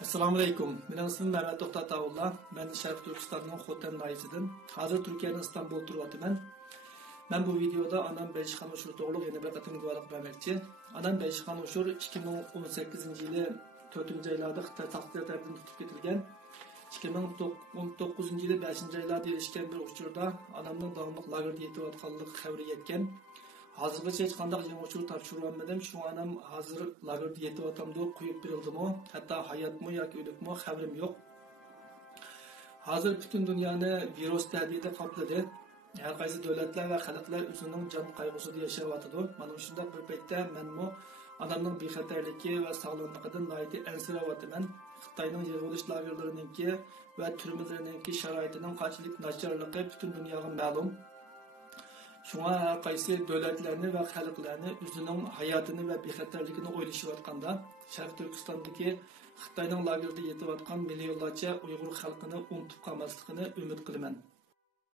Assalamu alaykum. Mening ismim Mehmet To'xtataulla. Men Sharq Turkistonning Xotan noyisidan. Hozir Turkiyaning Istanbul turyapman. Men bu videoda Anam Beyshixon Ushur to'g'riliq yana bir qatim guvohlik bermoqchi. Anam Beyshixon Ushur 2018-yili 4-oylarda Xitoy taqdiri tarafidan tutib ketilgan. 2019-yili 5-oylarda erishgan bir uchurda Anamning davomli lagerda yetayotganligi xabari yetgan. Hozirgacha hech qanday yangi ushur topshirolmadim. Shu anam hozir lagerda yetyaptimdi, qo'yib berildimi, hatto hayotmi yoki o'likmi xabarim yo'q. Hozir butun dunyoni virus tahdidi qopladi. Har qaysi davlatlar va xalqlar o'zining jon qayg'usida yashayotdi. Mana shunday bir paytda menmi odamning bexatarligi va sog'lomligidan noiti ansirayapman. Xitoyning yig'ilish lagerlariningki va turmalarninki sharoitining qanchalik nacharligi butun dunyoga ma'lum. Şuna her qaysi davlatlarni va xalqlarni o'zining hayotini va bexatarligini o'ylashayotganda Sharq Turkistondagi Xitoyning lagerda yetayotgan millionlarcha Uyg'ur xalqini unutib qolmasligini umid qilaman.